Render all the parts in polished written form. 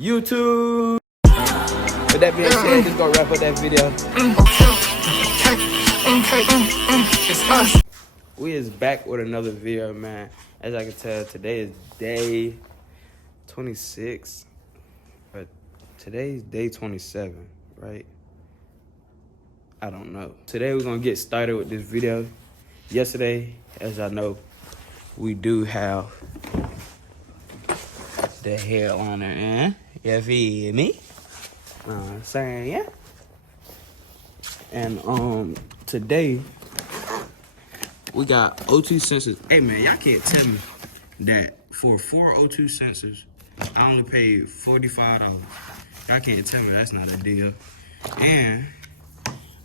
YouTube. With that being said, just gonna wrap up that video. We is back with another video, man. As I can tell, today is day 26. But today's day 27, right? I don't know. Today we're gonna get started with this video. Yesterday, as I know, we do have the hair on her, eh? You feel me? I'm saying, yeah. And today we got O2 sensors. Hey man, y'all can't tell me that for 4 O2 sensors, I only paid $45. Y'all can't tell me that's not a deal. And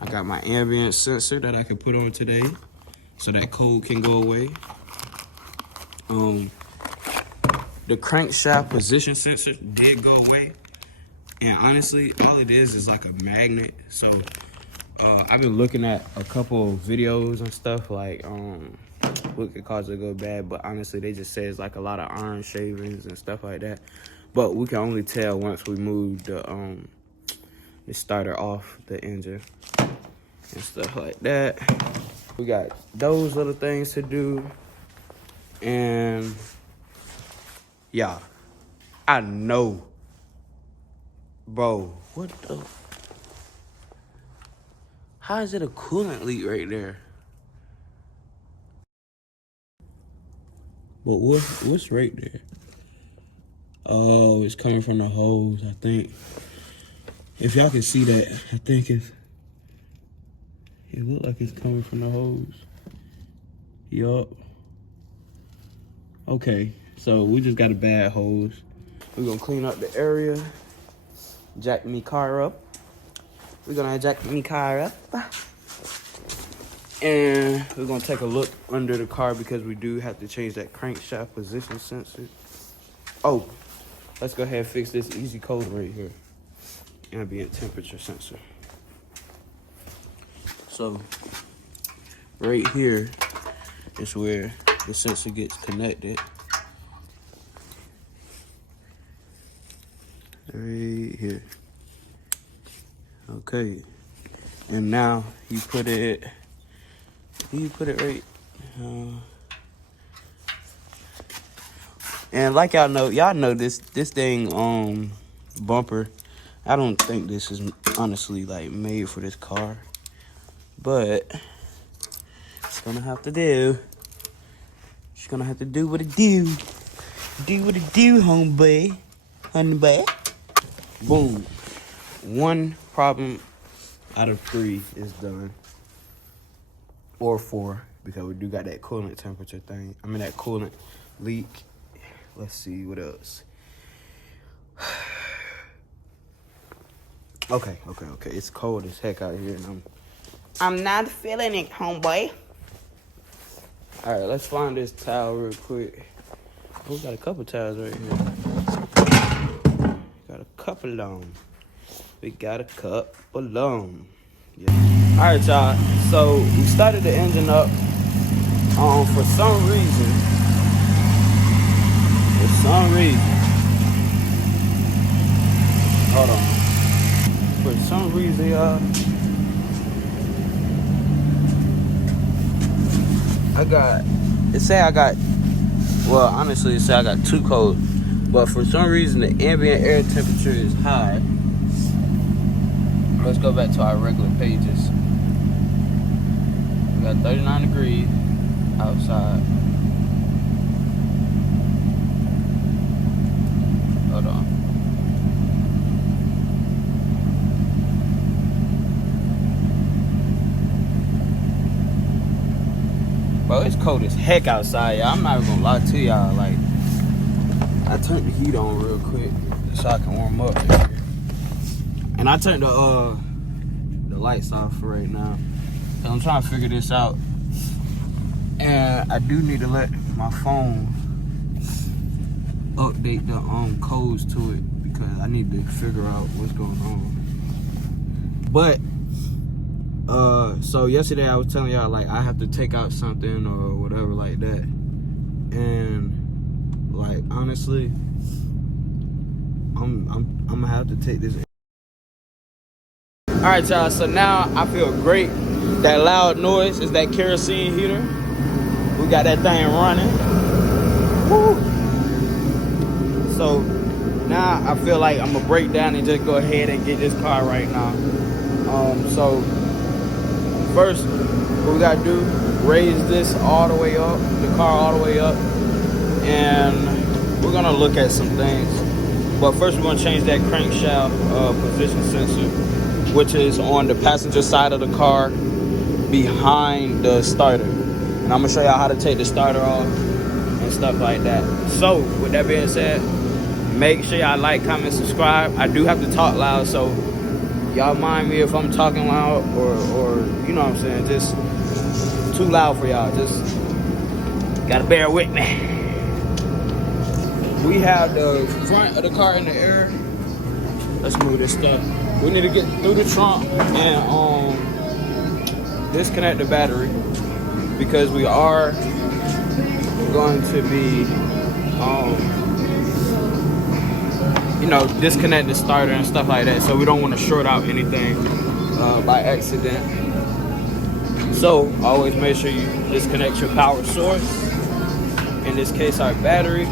I got my ambient sensor that I can put on today, so that cold can go away. The crankshaft position sensor did go away. And honestly, all it is like a magnet. So I've been looking at a couple of videos and stuff like what could cause it to go bad, but honestly they just say it's like a lot of iron shavings and stuff like that. But we can only tell once we move the starter off the engine and stuff like that. We got those little things to do. And yeah, I know, bro, what the, how is it a coolant leak right there? But what's right there? Oh, it's coming from the hose, I think. If y'all can see that, I think it look like it's coming from the hose. Yup. Okay, so we just got a bad hose. We're gonna clean up the area, jack me car up. We're gonna jack me car up. And we're gonna take a look under the car because we do have to change that crankshaft position sensor. Oh, let's go ahead and fix this easy code right here. Ambient temperature sensor. So, right here is where the sensor gets connected. Right here. Okay. And now you put it right. And like y'all know this thing bumper. I don't think this is honestly like made for this car, but it's gonna have to do. Just gonna have to do what it do. Do what it do, homeboy. Honey. Boom. One problem out of 3 is done. Or 4, because we do got that coolant temperature thing. I mean that coolant leak. Let's see what else. Okay. It's cold as heck out here and I'm not feeling it, homeboy. Alright, let's find this towel real quick. Oh, we got a couple towels right here. Got a couple of them. We got a couple of them. Yeah. Alright, y'all. So we started the engine up. For some reason. Hold on. For some reason, y'all. It say I got 2 codes. But for some reason, the ambient air temperature is high. Let's go back to our regular pages. We got 39 degrees outside. Hold on. Bro, it's cold as heck outside, y'all. I'm not even gonna lie to y'all. Like, I turned the heat on real quick so I can warm up. And I turned the lights off for right now. So I'm trying to figure this out. And I do need to let my phone update the codes to it because I need to figure out what's going on. But so yesterday I was telling y'all like I have to take out something or whatever like that. And like honestly, I I'm gonna have to take this. All right, y'all. So now I feel great. That loud noise is that kerosene heater. We got that thing running. Woo. So now I feel like I'm gonna break down and just go ahead and get this car right now. So first, what we gotta do, raise this all the way up, the car all the way up, and we're gonna look at some things. But first, we're gonna change that crankshaft position sensor, which is on the passenger side of the car behind the starter. And I'm gonna show y'all how to take the starter off and stuff like that. So with that being said, make sure y'all like, comment, subscribe. I do have to talk loud, so y'all mind me if I'm talking loud or you know what I'm saying, just too loud for y'all. Just gotta bear with me. We have the front of the car in the air. Let's move this stuff. We need to get through the trunk and disconnect the battery, because we are going to be you know, disconnect the starter and stuff like that, so we don't want to short out anything by accident. So always make sure you disconnect your power source, in this case our battery.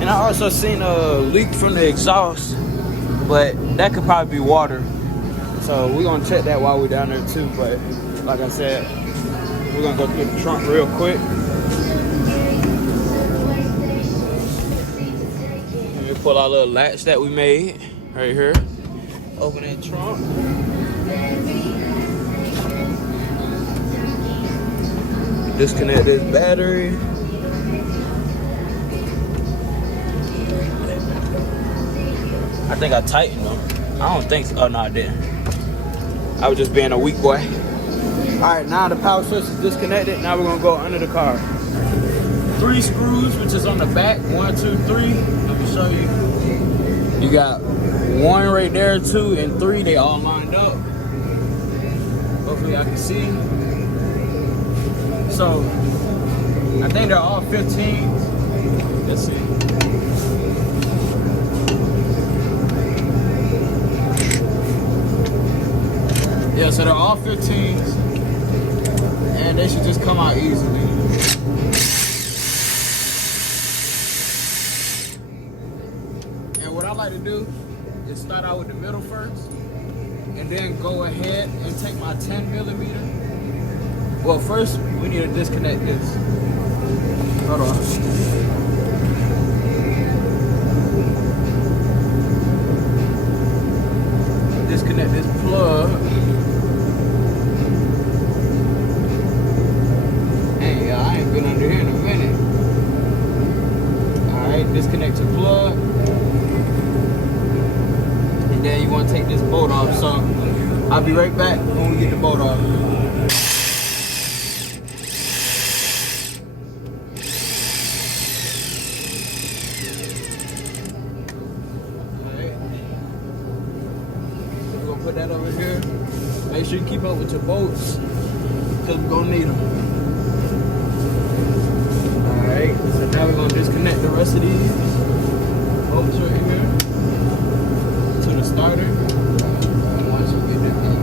And I also seen a leak from the exhaust, but that could probably be water, so we're gonna check that while we're down there too. But like I said, we're gonna go through the trunk real quick. Let me pull our little latch that we made right here. Open that trunk. Disconnect this battery. I think I tightened them. I don't think so. Oh no, I didn't. I was just being a weak boy. All right, now the power source is disconnected. Now we're gonna go under the car. 3 screws, which is on the back. 1, 2, 3. Let me show you. You got 1 right there, 2, and 3. They all lined up. Hopefully I can see. So I think they're all 15s. Let's see. Yeah, so they're all 15s, and they should just come out easily. And what I like to do is start out with the middle first, and then go ahead and take my 10mm. Well, first we need to disconnect this. Hold on. Disconnect this plug. Hey, I ain't been under here in a minute. Alright, disconnect your plug. And then you want to take this bolt off. So I'll be right back when we get the bolt off. Put that over here. Make sure you keep up with your bolts, because we're gonna need them. Alright, so now we're gonna disconnect the rest of these bolts right here to the starter. Once you get that done.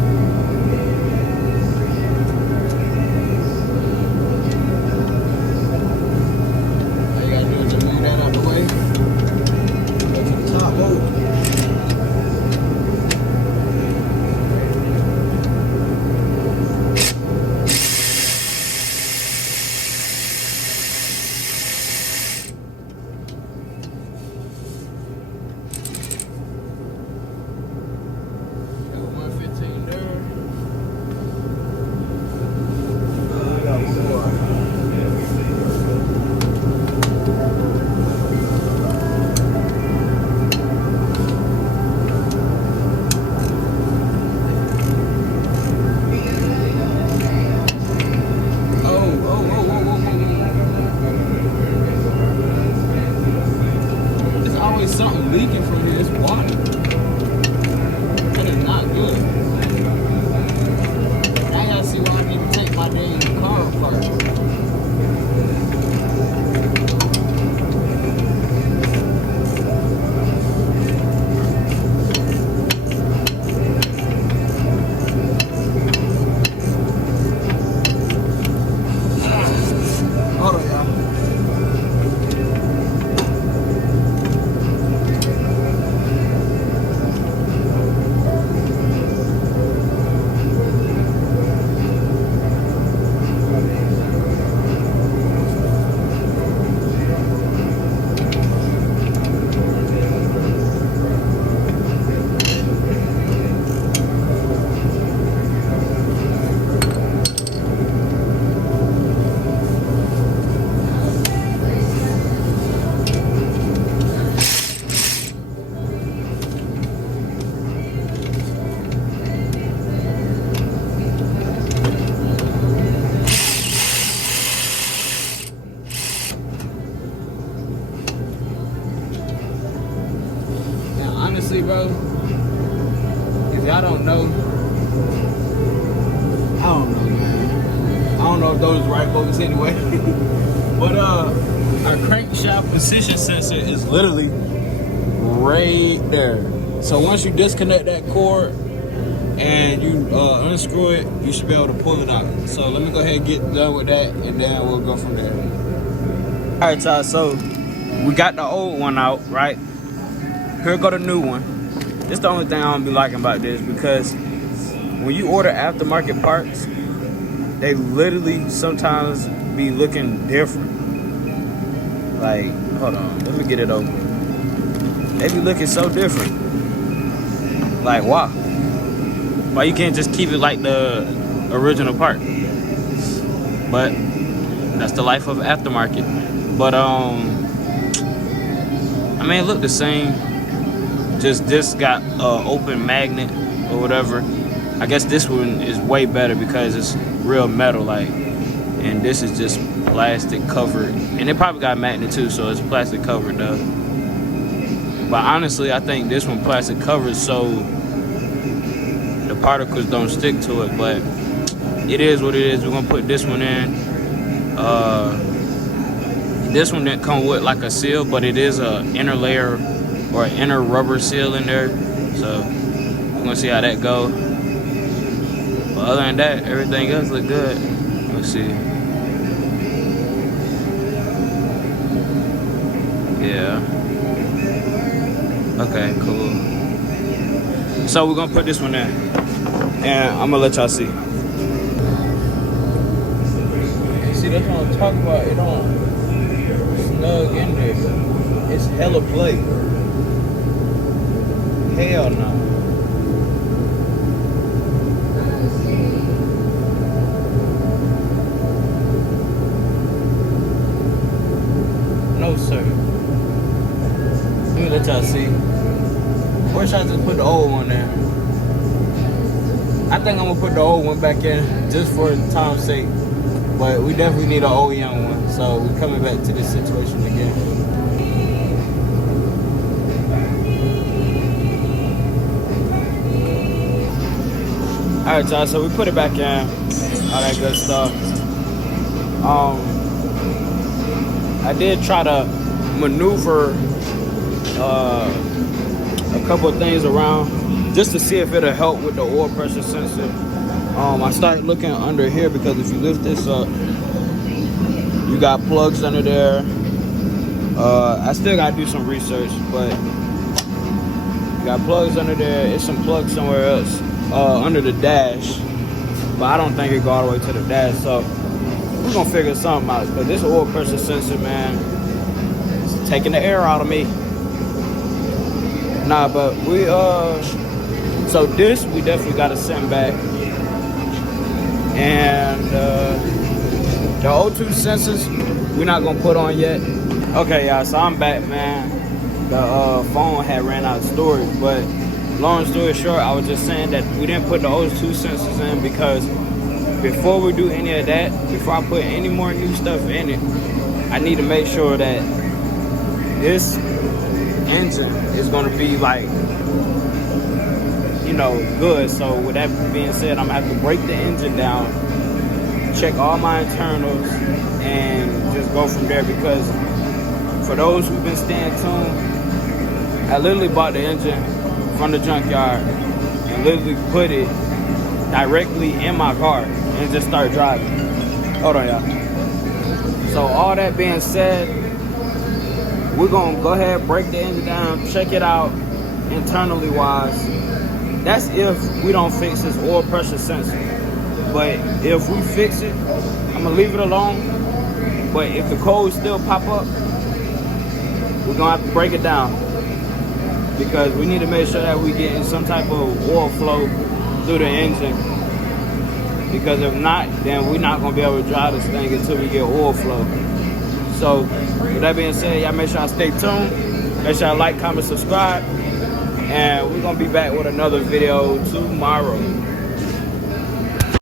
All you gotta do is just move that out the way. Go to the top bolt. Something leaking from here. It's water. That is not good. Now I gotta see why I didn't even take my dang car apart. honestly, bro, if y'all don't know, I don't know, man. I don't know if those are right focus anyway. But our crankshaft position sensor is literally right there. So once you disconnect that cord and you unscrew it, you should be able to pull it out. So let me go ahead and get done with that, and then we'll go from there. All right, y'all, so we got the old one out, right? Here go the new one. This the only thing I don't be liking about this, because when you order aftermarket parts, they literally sometimes be looking different. Like, hold on, let me get it over. They be looking so different. Like, wow. Why you can't just keep it like the original part? But that's the life of aftermarket. But I mean, it looked the same. Just this got open magnet or whatever. I guess this one is way better because it's real metal, like, and this is just plastic covered. And it probably got a magnet too, so it's plastic covered though. But honestly, I think this one plastic covered so the particles don't stick to it. But it is what it is. We're gonna put this one in. This one didn't come with like a seal, but it is a inner layer or an inner rubber seal in there. So we're gonna see how that go. But other than that, everything else look good. Let's see. Yeah. Okay, cool. So we're gonna put this one in, and I'm gonna let y'all see. See, that's what I'm talking about. It don't snug in there. It's hella play. Hell no. No, sir. Let me let y'all see. Or should I just put the old one there? I think I'm gonna put the old one back in just for time's sake. But we definitely need an OEM one. So we're coming back to this situation again. Alright, y'all, so we put it back in. All that good stuff. I did try to maneuver a couple of things around just to see if it'll help with the oil pressure sensor. I started looking under here because if you lift this up, you got plugs under there. I still gotta do some research, but you got plugs under there. It's some plugs somewhere else under the dash, but I don't think it go all the way to the dash. So we're gonna figure something out, because this oil pressure sensor, man, it's taking the air out of me. Nah, but we so this we definitely gotta send back. And the O2 sensors we're not gonna put on yet. Okay, y'all, so I'm back, man. The phone had ran out of storage, but long story short, I was just saying that we didn't put the O2 sensors in because before we do any of that, before I put any more new stuff in it, I need to make sure that this engine is gonna be like, you know, good. So with that being said, I'm gonna have to break the engine down, check all my internals, and just go from there. Because for those who've been staying tuned, I literally bought the engine from the junkyard and literally put it directly in my car and just start driving. Hold on, y'all. So all that being said, we're gonna go ahead, break the engine down, check it out internally wise. That's if we don't fix this oil pressure sensor. But if we fix it, I'm gonna leave it alone. But if the codes still pop up, we're gonna have to break it down, because we need to make sure that we getting some type of oil flow through the engine. Because if not, then we're not gonna be able to drive this thing until we get oil flow. So with that being said, y'all make sure y'all stay tuned. Make sure y'all like, comment, subscribe. And we're gonna be back with another video tomorrow.